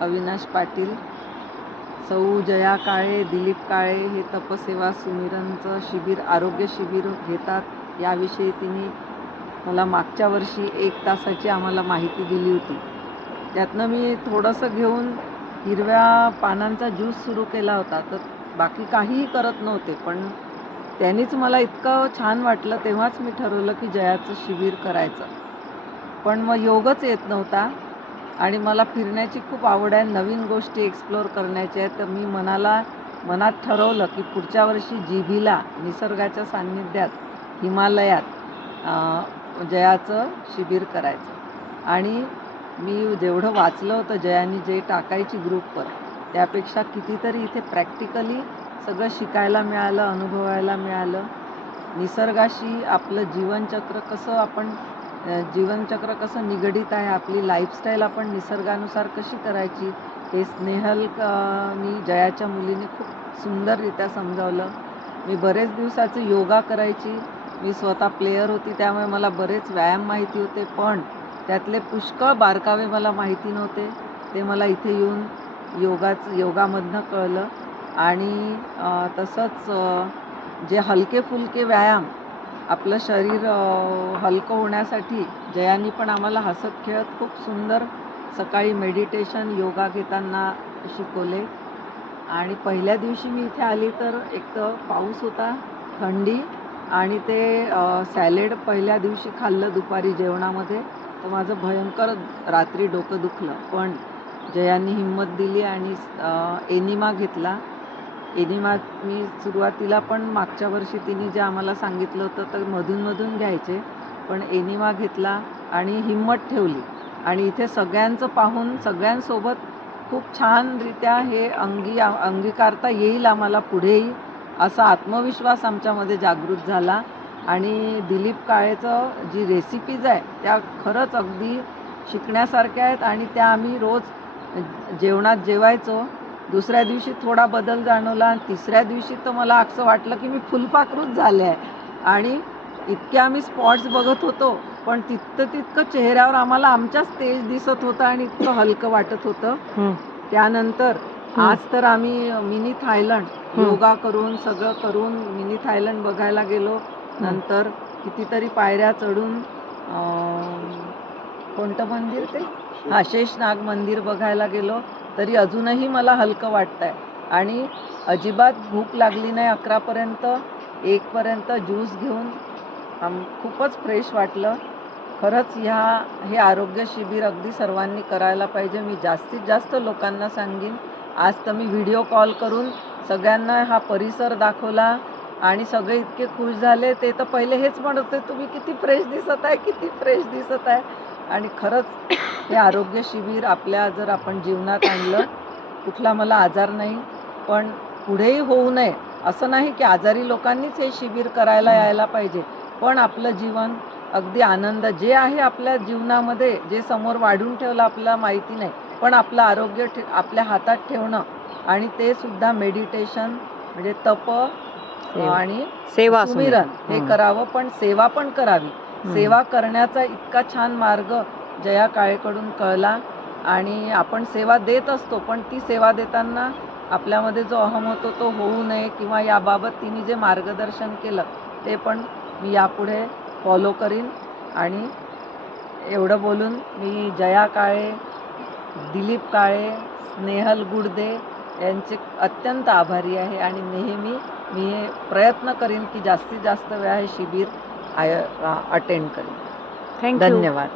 अविनाश पाटील, सौ जया काळे, दिलीप काळे हे तपसेवा सुमिरनचं शिबिर, आरोग्य शिबिर घेतात याविषयी तिने मला मागच्या वर्षी 1 तासाची आम्हाला माहिती दिली होती. त्यातनं मी थोडंसं घेऊन हिरव्या पानांचा ज्यूस सुरू केला होता. तर बाकी काहीही करत नव्हते, पण त्यांनीच मला इतकं छान वाटलं, तेव्हाच मी ठरवलं की जयाचं शिबिर करायचं. पण मग योगच येत नव्हता आणि मला फिरण्याची खूप आवड आहे, नवीन गोष्टी एक्सप्लोअर करण्याच्या आहेत. तर मी मनात ठरवलं की पुढच्या वर्षी जिभीला निसर्गाच्या सान्निध्यात हिमालयात जयाचं शिबिर करायचं. आणि मी जेवढं वाचलं होतं जयानी जे टाकायची ग्रुपवर, त्यापेक्षा कितीतरी इथे प्रॅक्टिकली सगळं शिकायला मिळालं, अनुभवायला मिळालं. निसर्गाशी आपलं जीवनचक्र कसं निगडीत आहे, आपली लाईफस्टाईल आपण निसर्गानुसार कशी करायची, हे स्नेहलनी जयाच्या मुलीने खूप सुंदररित्या समजावलं. मी बरेच दिवसाचे योगा करायची. मी स्वतः प्लेयर होती, त्यामुळे मला बरेच व्यायाम माहिती होते, पण त्यातले पुष्कळ बारकावे मला माहिती नव्हते. ते मला इथे येऊन योगामधनं कळलं. आणि तसंच जे हलके फुलके व्यायाम, आपलं शरीर हलकं होण्यासाठी जयानी पण आम्हाला हसत खेळत खूप सुंदर सकाळी मेडिटेशन, योगा घेताना शिकवले. आणि पहिल्या दिवशी मी इथे आली तर एक तर पाऊस होता, थंडी, आणि ते सॅलेड पहिल्या दिवशी खाल्लं दुपारी जेवणामध्ये, तर माझं भयंकर रात्री डोकं दुखलं. पण जयांनी हिंमत दिली आणि एनिमा घेतला. एनिमा मी सुरुवातीला पण मागच्या वर्षी तिने जे आम्हाला सांगितलं होतं तर मधून घ्यायचे, पण एनिमा घेतला आणि हिंमत ठेवली. आणि इथे सगळ्यांचं पाहून सगळ्यांसोबत खूप छानरित्या हे अंगीकारता येईल आम्हाला पुढेही, असा आत्मविश्वास आमच्यामध्ये जागृत झाला. आणि दिलीप काळेचं जी रेसिपीज आहे त्या खरंच अगदी शिकण्यासारख्या आहेत, आणि त्या आम्ही रोज जेवणात जेवायचो. दुसऱ्या दिवशी थोडा बदल जाणवला, आणि तिसऱ्या दिवशी तर मला असं वाटलं की मी फुलपाखरूच झाले आहे. आणि इतके आम्ही स्पॉट्स बघत होतो, पण तितकं चेहऱ्यावर आम्हाला आमचाच तेज दिसत होतं आणि इतकं हलकं वाटत होतं. त्यानंतर आज तर आम्ही मिनी थायलंड योगा करून सगळं करून मिनी थायलंड बघायला गेलो. नंतर कितीतरी पायऱ्या चढून कोणतं मंदिर ते शेषनाग मंदिर बघायला गेलो. तरी अजूनही मला हलकं वाटतंय आणि अजिबात भूक लागली नाही. 11पर्यंत 1पर्यंत ज्यूस घेऊन खूपच फ्रेश वाटलं. खरंच हे आरोग्य शिबिर अगदी सर्वांनी करायला पाहिजे. मी जास्तीत जास्त लोकांना सांगेन. आज तर मी व्हिडिओ कॉल करून सगळ्यांना हा परिसर दाखवला आणि सगळे इतके खुश झाले. ते तर पहिले हेच म्हणत होते, तुम्ही किती फ्रेश दिसत आहे, किती फ्रेश दिसत आहे. आणि खरंच हे आरोग्य शिबिर जर आपण जीवनात आणलं, कुठला मला आजार नाही, पण पुढेही होऊ नये असं नाही की आजारी लोकांनीच हे शिबिर करायला यायला पाहिजे, पण आपलं जीवन अगदी आनंद जे आहे आपल्या जीवनामध्ये, जे समोर वाढून ठेवलं आपल्याला माहिती नाही, पण आपलं आरोग्य आपल्या हातात ठेवणं, आणि ते सुद्धा मेडिटेशन म्हणजे तप आणि सुमिरन हे करावं, पण सेवा पण करावी. सेवा करण्याचा इतका छान मार्ग जया काळेकडून कळला. आणि आपण सेवा देत असतो, पण ती सेवा देताना आपल्यामध्ये जो अहम होतो तो होऊ नये, किंवा याबाबत तिने जे मार्गदर्शन केलं ते पण मी यापुढे फॉलो करीन. आणि एवढं बोलून मी जया काळे, दिलीप काळे, स्नेहल गुडदे यांचे अत्यंत आभारी आहे. आणि नेहमी मी हे प्रयत्न करीन की जास्तीत जास्त वेळा हे शिबिर अटेंड करीन. धन्यवाद.